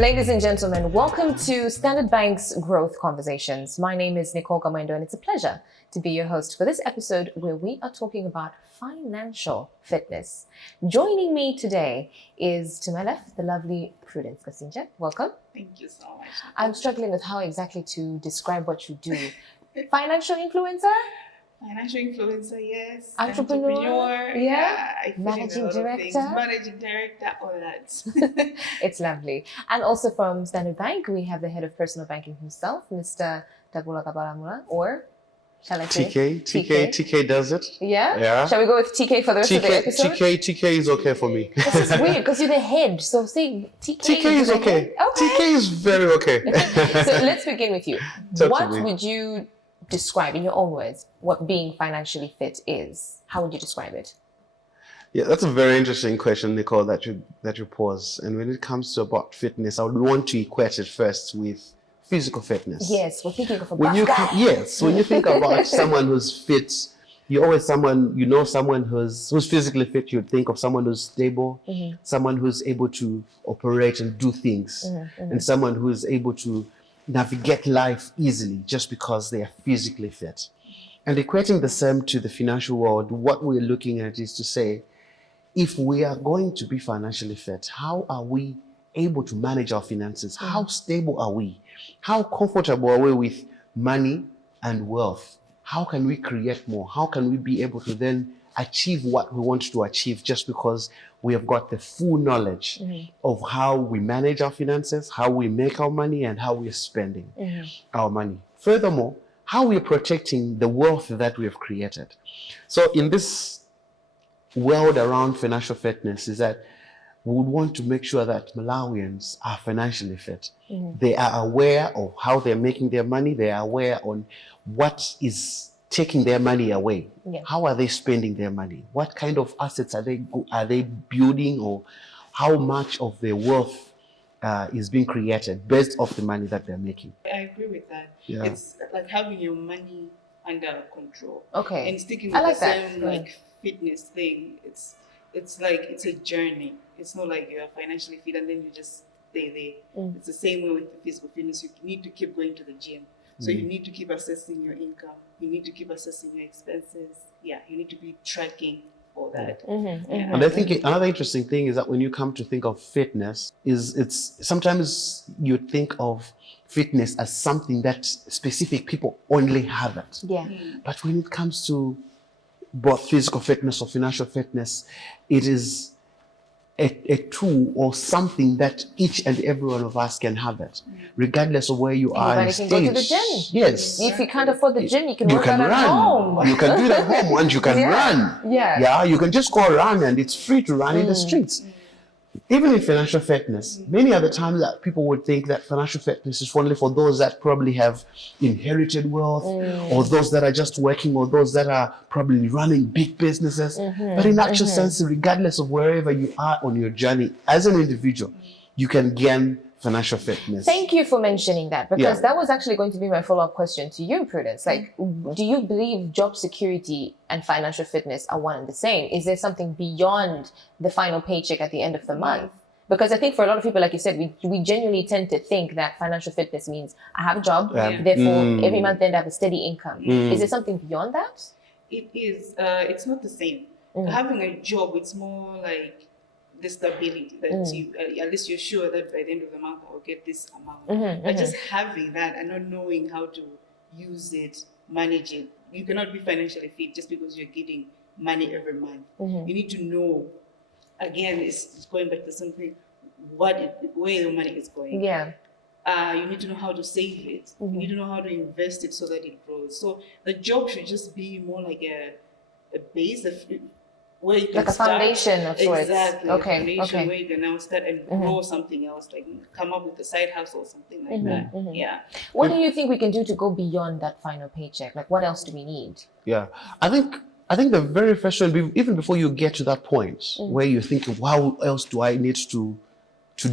Ladies and gentlemen, welcome to Standard Bank's Growth Conversations. My name is Nicole Gamendo, and it's a pleasure to be your host for this episode where we are talking about financial fitness. Joining me today is, to my left, the lovely Prudence Kasinja. Welcome. Thank you so much. I'm struggling with how exactly to describe what you do. Financial influencer? Financial influencer, yes. Entrepreneur? Yeah. Managing director? Managing director, all that. It's lovely. And also from Standard Bank, we have the head of personal banking himself, Mr. Tagula Kabaramula, or shall I say? TK does it. Yeah? Yeah. Shall we go with TK for the rest of the episode? TK is okay for me. This is weird because you're the head. So say TK. TK is okay. TK is very okay. So let's begin with you. What would you describe in your own words what being financially fit is? How would you describe it? Yeah, that's a very interesting question, Nicole, that you pose. And when it comes to about fitness, I would want to equate it first with physical fitness. Yes, we're thinking of a when you think about someone who's fit, someone who's physically fit. You'd think of someone who's stable, someone who's able to operate and do things, and someone who's able to navigate life easily just because they are physically fit. And equating the same to the financial world, what we're looking at is to say, if we are going to be financially fit, how are we able to manage our finances? How stable are we? How comfortable are we with money and wealth? How can we create more? How can we be able to then achieve what we want to achieve just because we have got the full knowledge of how we manage our finances, how we make our money, and how we're spending our money. Furthermore, how we're protecting the wealth that we have created. So in this world around financial fitness is that we would want to make sure that Malawians are financially fit. They are aware of how they're making their money. They are aware on what is taking their money away. Yeah. How are they spending their money? What kind of assets are they building, or how much of their wealth is being created based off the money that they're making? I agree with that. Yeah. It's like having your money under control. Okay. And sticking with I like the that. same fitness thing. It's like it's a journey. It's not like you're financially fit and then you just stay there. It's the same way with the physical fitness. You need to keep going to the gym. So you need to keep assessing your income. You need to keep assessing your expenses. Yeah, you need to be tracking all that. Yeah. And I think another interesting thing is that when you come to think of fitness, it's sometimes you think of fitness as something that specific people only have it. Yeah. But when it comes to both physical fitness or financial fitness, it is a tool or something that each and every one of us can have it, regardless of where you are in Anybody stage. can go to the gym. Yes. If you can't afford the gym, you can work can out at home. You can do it at home and you can run. Yeah. Yeah, you can just go around and it's free to run in the streets. Even in financial fitness, many other times that people would think that financial fitness is only for those that probably have inherited wealth, or those that are just working, or those that are probably running big businesses. But in actual sense, regardless of wherever you are on your journey as an individual, you can gain financial fitness. Thank you for mentioning that, because that was actually going to be my follow-up question to you, Prudence. Like, do you believe job security and financial fitness are one and the same? Is there something beyond the final paycheck at the end of the month? Because I think for a lot of people, like you said, we genuinely tend to think that financial fitness means I have a job, therefore every month then I have a steady income. Is there something beyond that? It is. It's not the same. Having a job, it's more like the stability that you, at least you're sure that by the end of the month I'll get this amount. But just having that and not knowing how to use it, manage it, you cannot be financially fit just because you're getting money every month. You need to know. Again, it's going back to something. Where your money is going. Yeah. You need to know how to save it. You need to know how to invest it so that it grows. So the job should just be more like a base of where you can like a start. Foundation of sorts. Exactly. Okay. A foundation where you can now start and grow something else, like come up with a side hustle or something like that. Yeah. What do you think we can do to go beyond that final paycheck? Like, what else do we need? Yeah, I think the very first one, even before you get to that point where you're thinking, how else do I need to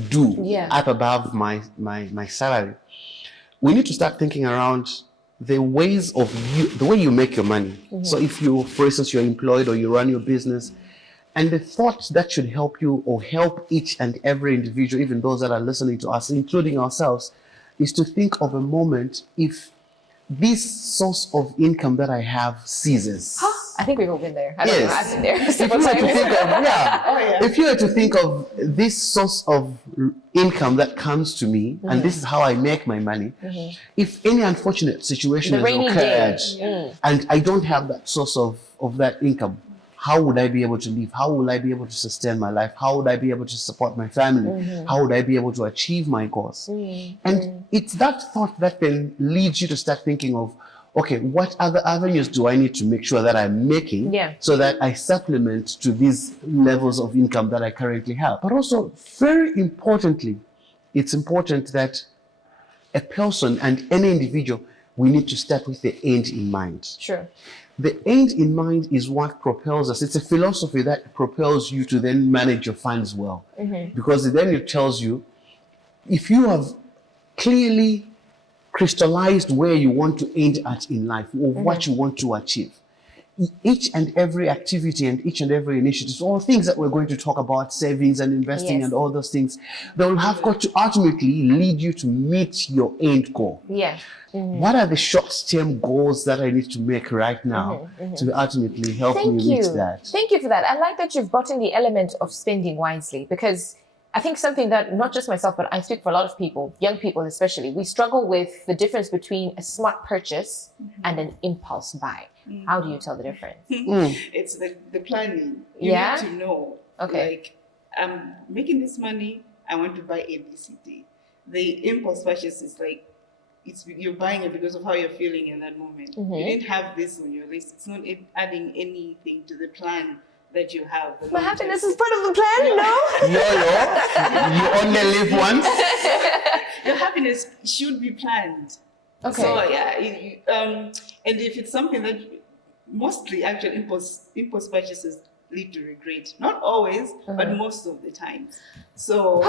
do up above my salary? We need to start thinking around the ways of the way you make your money. So if you, for instance, you're employed or you run your business And the thought that should help you or help each and every individual, even those that are listening to us, including ourselves, is to think of a moment if this source of income that I have ceases. I think we've all been there. I don't know. I've been there If several you were to times. think of, Oh, yeah. if you were to think of this source of income that comes to me, and this is how I make my money, if any unfortunate situation The has rainy occurred, day. and I don't have that source of that income, how would I be able to live? How will I be able to sustain my life? How would I be able to support my family? How would I be able to achieve my goals? And it's that thought that then leads you to start thinking of, okay, what other avenues do I need to make sure that I'm making so that I supplement to these levels of income that I currently have? But also, very importantly, it's important that a person and any individual, we need to start with the end in mind. Sure. The end in mind is what propels us. It's a philosophy that propels you to then manage your funds well. Because then it tells you, if you have clearly crystallized where you want to end at in life or what you want to achieve, each and every activity and each and every initiative, all things that we're going to talk about, savings and investing and all those things, they will have got to ultimately lead you to meet your end goal. Yeah. What are the short-term goals that I need to make right now to ultimately help me reach that? Thank you for that. I like that you've brought in the element of spending wisely, because I think something that not just myself, but I speak for a lot of people, young people especially, we struggle with the difference between a smart purchase and an impulse buy. How do you tell the difference? It's the planning. You need to know. Okay. Like, I'm making this money, I want to buy A, B, C, D. The impulse purchase is like, you're buying it because of how you're feeling in that moment. You didn't have this on your list. It's not adding anything to the plan that you have. My happiness is part of the plan, no? You only live once. Your happiness should be planned. Okay. So yeah, and if it's something that mostly actual impulse purchases lead to regret. Not always, but most of the time. So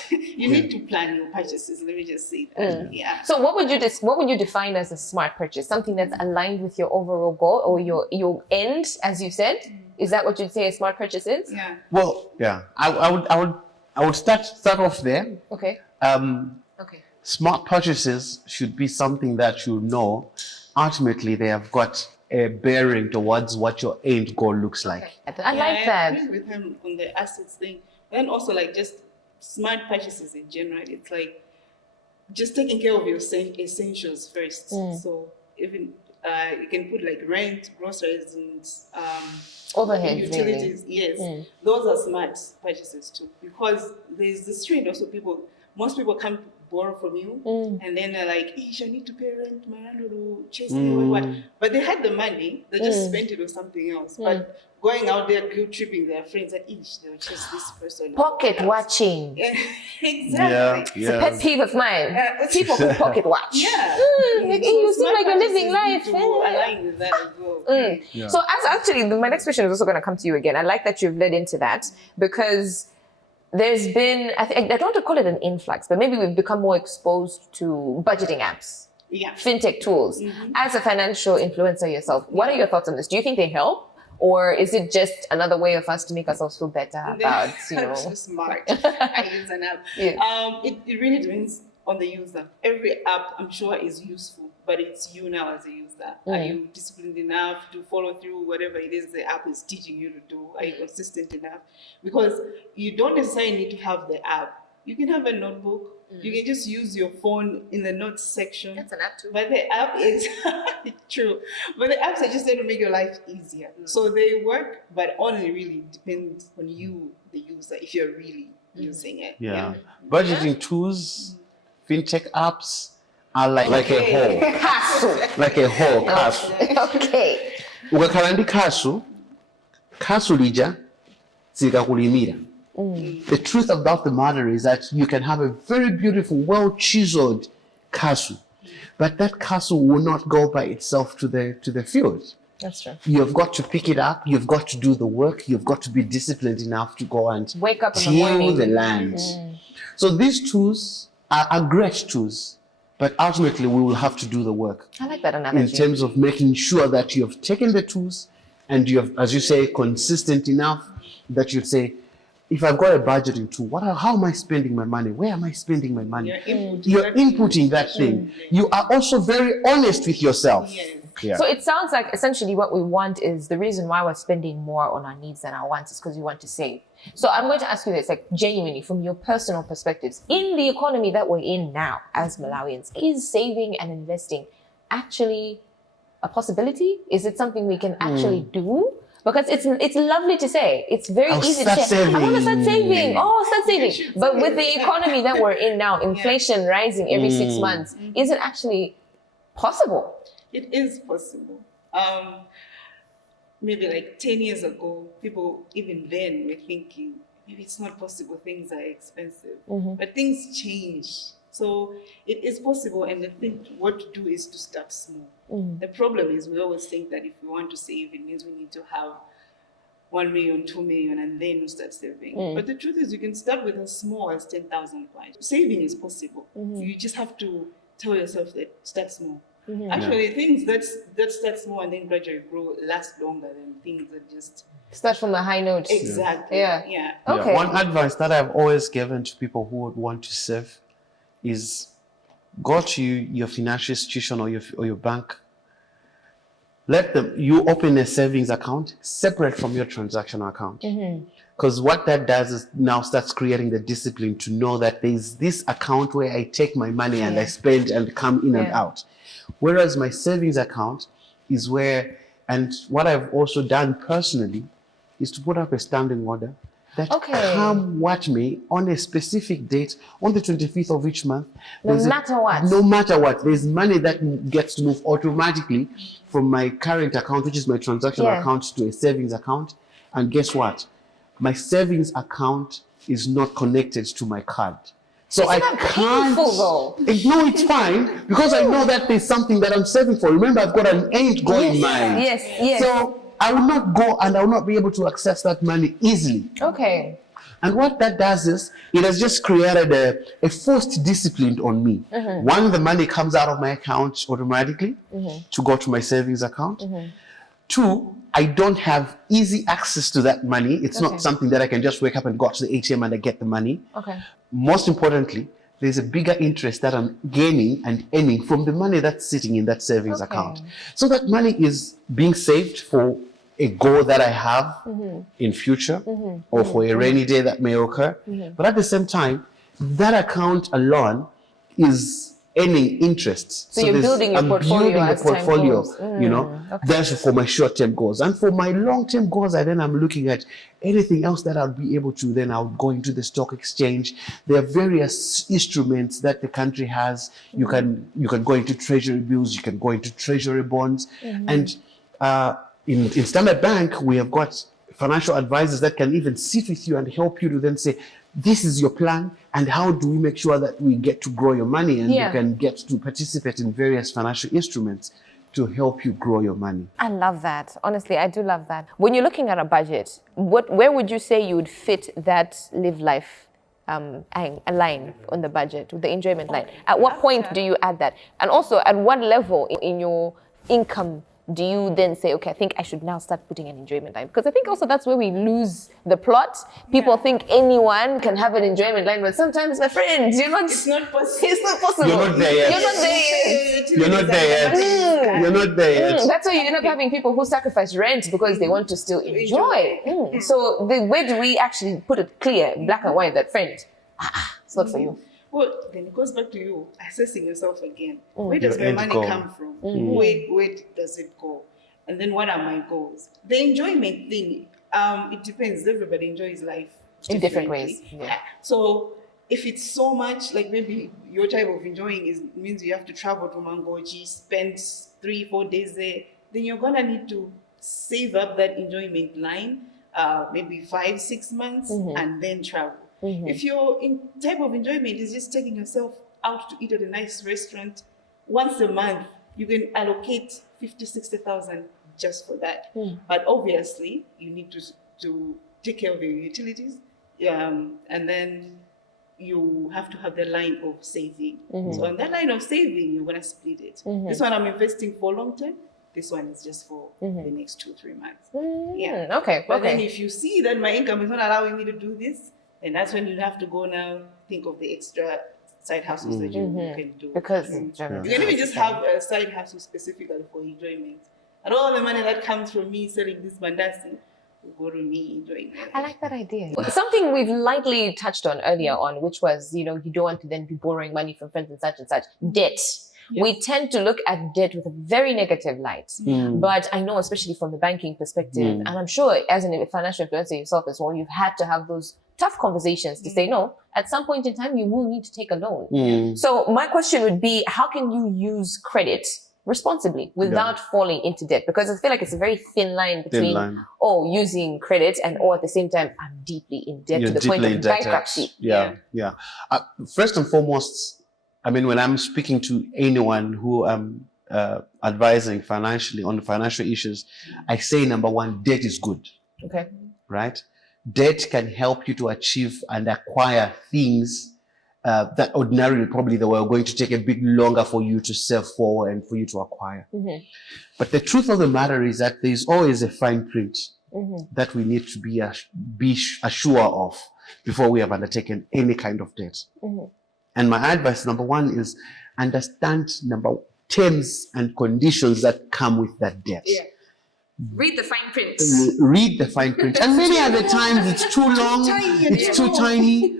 you need to plan your purchases. Let me just say that. Yeah. So what would you define as a smart purchase? Something that's aligned with your overall goal or your end, as you said? Is that what you'd say a smart purchase is? Yeah. Well, yeah, I would start off there. Okay. Okay. Smart purchases should be something that you know ultimately they have got a bearing towards what your end goal looks like. I like that. I agree with him on the assets thing. Then also like just smart purchases in general. It's like just taking care of your essentials first. So even you can put like rent, groceries, and overheads, utilities. Yes, those are smart purchases too. Because there's this trend also most people come borrow from you and then they're like, I need to pay rent, my landlord will chase me, what. But they had the money, they just spent it on something else. But going out there guilt tripping their friends like, they'll chase this person. Pocket watching. Yeah, exactly. It's a pet peeve of mine. People who pocket watch. Yeah. You seem like you're living life. Align with that as well. So my next question is also going to come to you again. I like that you've led into that because there's been, I don't want to call it an influx, but maybe we've become more exposed to budgeting apps, fintech tools. As a financial influencer yourself, what are your thoughts on this? Do you think they help? Or is it just another way of us to make ourselves feel better about, Too smart. I use an app. It really depends on the user. Every app, I'm sure, is useful, but it's you now as a user. Are you disciplined enough to follow through whatever it is the app is teaching you to do? Are you consistent enough? Because you don't necessarily need to have the app. You can have a notebook. You can just use your phone in the notes section. That's an app too. But the app is true. But the apps are just there to make your life easier. So they work, but only really depends on you, the user, if you're really using it. Budgeting tools, fintech apps are like a whole. Castle. Like a whole castle. Okay. Ukakhala ndi castle lija sikakulimira. The truth about the matter is that you can have a very beautiful, well-chiseled castle, but that castle will not go by itself to the field. That's true. You've got to pick it up. You've got to do the work. You've got to be disciplined enough to go and wake up in the morning. till the land. So these tools are great tools, but ultimately we will have to do the work. I like that analogy. In terms of making sure that you have taken the tools and you have, as you say, consistent enough that you'd say, if I've got a budget into how am I spending my money? Where am I spending my money? You're inputting that thing. You are also very honest with yourself. Yes. Yeah. So it sounds like essentially what we want is the reason why we're spending more on our needs than our wants is because we want to save. So I'm going to ask you this, like genuinely from your personal perspectives, in the economy that we're in now as Malawians, is saving and investing actually a possibility? Is it something we can actually do? Because it's lovely to say. It's very easy to say, I want to start saving. Oh, start saving. But with the economy that we're in now, inflation rising every 6 months, is it actually possible? It is possible. Maybe like 10 years ago, people even then were thinking, maybe it's not possible, things are expensive. But things change. So it is possible, and I think what to do is to start small. The problem is we always think that if we want to save, it means we need to have 1 million, 2 million, and then we start saving. But the truth is you can start with as small as 10,000 kwacha. Saving is possible. You just have to tell yourself that start small. Actually, things that start small and then gradually grow last longer than things that just start from a high note. Exactly. Yeah. Okay. One advice that I've always given to people who would want to save is go to your financial institution or your bank. Let you open a savings account separate from your transactional account. Because what that does is now starts creating the discipline to know that there's this account where I take my money and I spend and come in and out. Whereas my savings account is where, and what I've also done personally is to put up a standing order that come what may, on a specific date, on the 25th of each month. No matter what, there's money that gets to move automatically from my current account, which is my transactional account, to a savings account. And guess what? My savings account is not connected to my card. So I can't. Though? No, it's fine because I know that there's something that I'm saving for. Remember, I've got an end goal in mind. Yes. So I will not go and I will not be able to access that money easily. Okay. And what that does is it has just created a forced discipline on me. One, the money comes out of my account automatically to go to my savings account. Two, I don't have easy access to that money. It's not something that I can just wake up and go to the ATM and I get the money. Most importantly, there's a bigger interest that I'm gaining and earning from the money that's sitting in that savings account. So that money is being saved for a goal that I have in future or for a rainy day that may occur. But at the same time, that account alone is earning interest. So you're building your portfolio as time goes. You know, that's for my short-term goals. And for my long-term goals, I'm looking at anything else that I'll be able to, then I'll go into the stock exchange. There are various instruments that the country has. You can go into treasury bills, you can go into treasury bonds. And in Standard Bank, we have got financial advisors that can even sit with you and help you to then say, this is your plan, and how do we make sure that we get to grow your money and you can get to participate in various financial instruments to help you grow your money. I love that. Honestly, I do love that. When you're looking at a budget, where would you say you would fit that live life a line on the budget, the enjoyment line? At what point do you add that? And also, at what level in your income do you then say, okay, I think I should now start putting an enjoyment line? Because I think also that's where we lose the plot. People think anyone can have an enjoyment line, but sometimes, my friends, it's not possible. It's not possible. You're not there yet. You're not there yet. That's why you end up having people who sacrifice rent because they want to still enjoy. So where do we actually put it clear, black and white, that friend, it's not for you? Well, then it goes back to you assessing yourself again. Where does my money come from? Where does it go? And then what are my goals? The enjoyment thing, it depends. Everybody enjoys life in different ways. So if it's so much, like maybe your type of enjoying means you have to travel to Mangochi, spend 3-4 days there, then you're gonna need to save up that enjoyment line, maybe 5-6 months, and then travel. If your type of enjoyment is just taking yourself out to eat at a nice restaurant once a month, you can allocate 50,000-60,000 just for that. But obviously, you need to take care of your utilities, and then you have to have the line of saving. So on that line of saving, you're going to split it. This one I'm investing for long term. this one is just for the next 2-3 months. Okay. But then if you see that my income is not allowing me to do this, then that's when you have to go now think of the extra side hustles that you can do. Because you can even just have a side hustle specifically for enjoyment. And all the money that comes from me selling this mandasi will go to me enjoying it. I like that idea. Something we've lightly touched on earlier on, which was, you don't want to then be borrowing money from friends and such. Debt. Yes. We tend to look at debt with a very negative light. But I know, especially from the banking perspective, and I'm sure as a financial influencer yourself as well, you've had to have those tough conversations to say, no, at some point in time, you will need to take a loan. So my question would be, how can you use credit responsibly without falling into debt? Because I feel like it's a very thin line between using credit and at the same time I'm deeply in debt to the point of bankruptcy. First and foremost, I mean, when I'm speaking to anyone who I'm advising financially on the financial issues, I say number one, debt is good. Okay. Right? Debt can help you to achieve and acquire things that ordinarily probably they were going to take a bit longer for you to save for and for you to acquire. But the truth of the matter is that there's always a fine print that we need to be assured of before we have undertaken any kind of debt. And my advice, number one, is understand terms and conditions that come with that debt. Read the fine print. Read the fine print. And many other times it's too long, it's too tiny.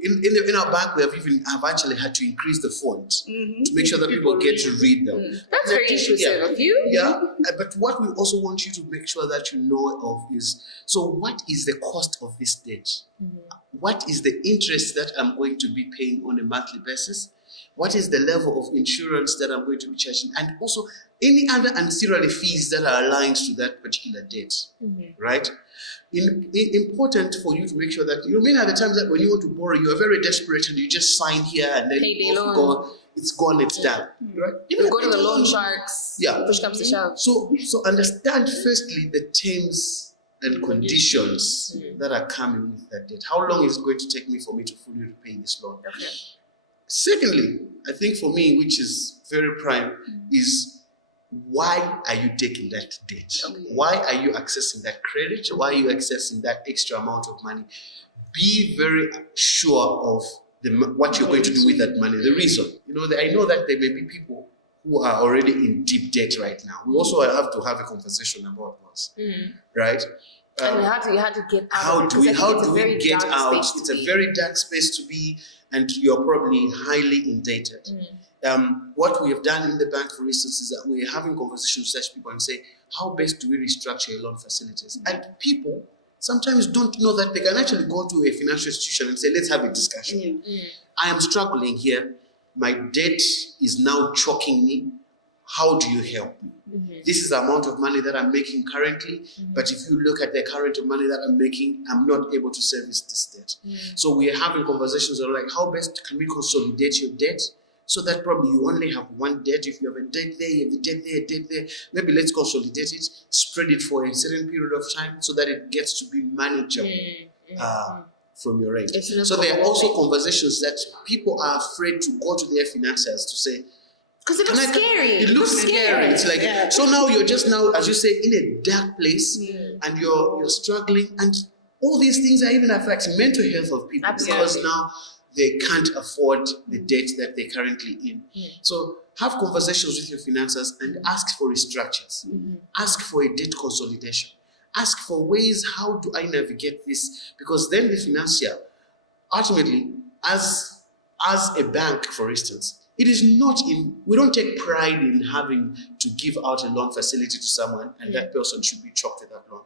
In our bank, I've actually had to increase the font to make sure that people get to read them. That's very inclusive of you. Yeah, but what we also want you to make sure that you know of is, so what is the cost of this debt? What is the interest that I'm going to be paying on a monthly basis? What is the level of insurance that I'm going to be charging? And also any other ancillary fees that are aligned to that particular debt, right? Important for you to make sure that, many other times that when you want to borrow, you are very desperate and you just sign here and then it's gone, it's done, right? You go to the loan sharks, push comes to shove. So understand firstly the terms and conditions that are coming with that debt. How long is it going to take me for me to fully repay this loan? Okay. Secondly, I think for me, which is very prime, is why are you taking that debt? Why are you accessing that credit? Why are you accessing that extra amount of money? Be very sure of what you're going to do with that money. The reason, I know that there may be people who are already in deep debt right now. We also have to have a conversation about this, right? And you had to get out. How do we get out? It's a very dark space to be, and you're probably highly indebted. What we have done in the bank, for instance, is that we're having conversations with such people and say, how best do we restructure your loan facilities? And people sometimes don't know that they can actually go to a financial institution and say, let's have a discussion. I am struggling here. My debt is now choking me. How do you help me? This is the amount of money that I'm making currently, but if you look at the current money that I'm making, I'm not able to service this debt. So we are having conversations on how best can we consolidate your debt so that probably you only have one debt. If you have a debt there, you have a debt there, a debt there, maybe let's consolidate it, spread it for a certain period of time so that it gets to be manageable from your end. So there are also conversations that people are afraid to go to their financiers to say, because it looks scary. It looks scary. It's like, so now you're just now, as you say, in a dark place and you're struggling, and all these things are even affecting mental health of people because now they can't afford the debt that they're currently in. So have conversations with your financiers and ask for restructures. Ask for a debt consolidation. Ask for ways, how do I navigate this? Because then the financier, ultimately, as a bank, for instance, it is not we don't take pride in having to give out a loan facility to someone and that person should be choked with that loan.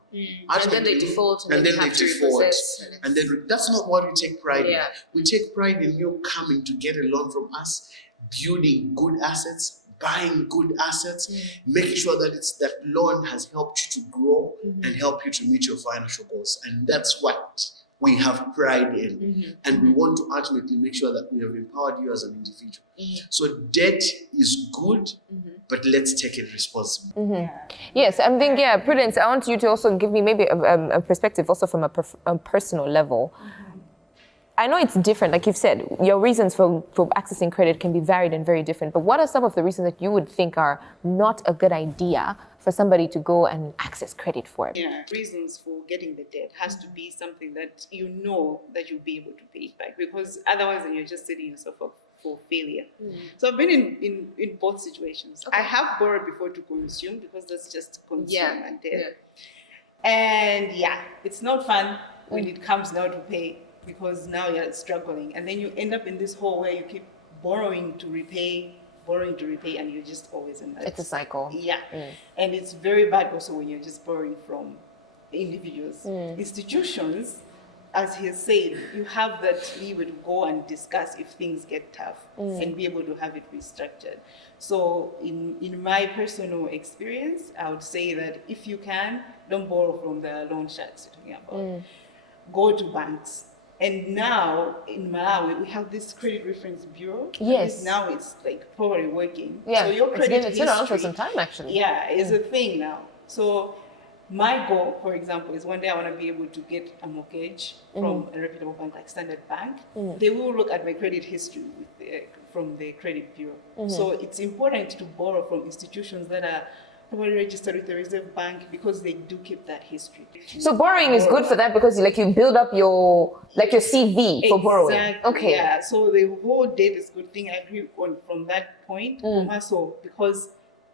And then they default. And then they default. And then that's not what we take pride in. We take pride in you coming to get a loan from us, building good assets, buying good assets, making sure that that loan has helped you to grow and help you to meet your financial goals. And that's what we have pride in. And we want to ultimately make sure that we have empowered you as an individual. So debt is good, but let's take it responsibly. Yes, I'm thinking, Prudence, I want you to also give me maybe a perspective also from a personal level. I know it's different, like you've said, your reasons for accessing credit can be varied and very different, but what are some of the reasons that you would think are not a good idea for somebody to go and access credit for? Yeah, reasons for getting the debt has to be something that you know that you'll be able to pay it back, because otherwise then you're just setting yourself up for failure. So I've been in both situations. I have borrowed before to consume, because that's just consume and debt. And it's not fun when it comes now to pay, because now you're struggling, and then you end up in this hole where you keep borrowing to repay, and you're just always in that. It's a cycle. And it's very bad also when you're just borrowing from individuals. Institutions, as he has said, you have that leeway to go and discuss if things get tough and be able to have it restructured. So in my personal experience, I would say that if you can, don't borrow from the loan sharks you're talking about. Go to banks. And now in Malawi, we have this credit reference bureau. Yes. Now it's like probably working. Yeah. So your credit it's been around for some time, actually. Yeah, it's a thing now. So my goal, for example, is one day I want to be able to get a mortgage from a reputable bank like Standard Bank. They will look at my credit history from the credit bureau. So it's important to borrow from institutions that are probably registered with the Reserve Bank, because they do keep that history. So borrowing is good for that, because like you build up your CV for borrowing. Okay. Yeah. So the whole debt is good thing. I agree from that point. Also, because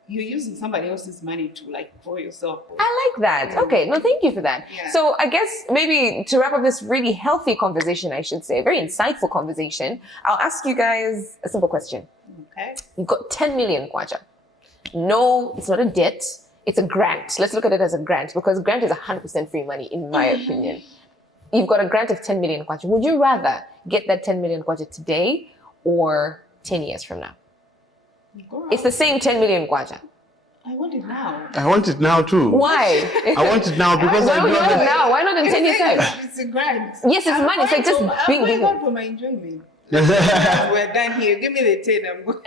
you're using somebody else's money to like grow yourself. I like that. Okay. No, thank you for that. Yeah. So I guess maybe to wrap up this really healthy conversation, I should say, very insightful conversation, I'll ask you guys a simple question. Okay. You've got 10 million kwacha. No, it's not a debt. It's a grant. Let's look at it as a grant, because grant is 100% free money, in my opinion. You've got a grant of 10 million kwacha. Would you rather get that 10 million kwacha today or 10 years from now? It's the same 10 million kwacha. I want it now. I want it now too. Why? I want it now because Why I would you know want it that. now? Why not in 10 years' time? It's a grant. Yes, it's money. It's like just being I'm given. going out for my enjoyment. We're done here. Give me the 10. I'm going.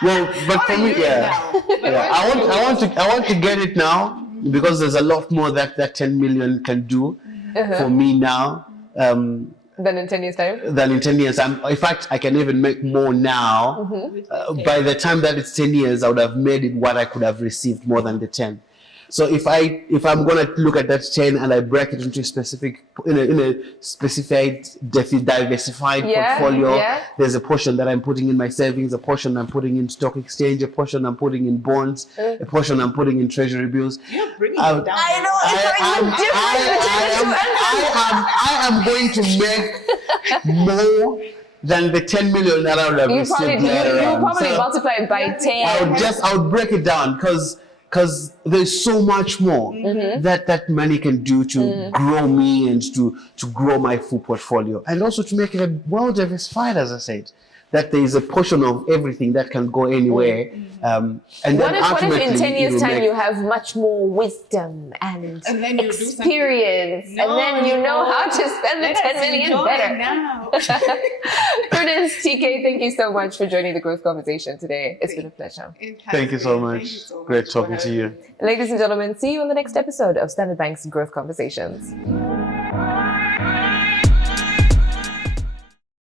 Well, but for me, I want to get it now, because there's a lot more that 10 million can do for me now. Than in 10 years' time? Than in 10 years. In fact, I can even make more now. By the time that it's 10 years, I would have made it what I could have received more than the 10. So if I'm going to look at that 10 and I break it into a specific, in a specified diversified portfolio, there's a portion that I'm putting in my savings, a portion I'm putting in stock exchange, a portion I'm putting in bonds, a portion I'm putting in treasury bills. You're bringing it down. I know, it's I am going to make more than the 10 million that I would have received later on. You probably multiply it by 10. I would break it down, because there's so much more that money can do to grow me and to grow my full portfolio, and also to make it well diversified, as I said, that there is a portion of everything that can go anywhere. And what if in 10 ultimately years' time you have much more wisdom and then you experience, and then you know how to spend the 10 million better? Now. Prudence, TK, thank you so much for joining the Growth Conversation today. It's been a pleasure. Thank you so much. Great talking to you. Ladies and gentlemen, see you on the next episode of Standard Bank's Growth Conversations.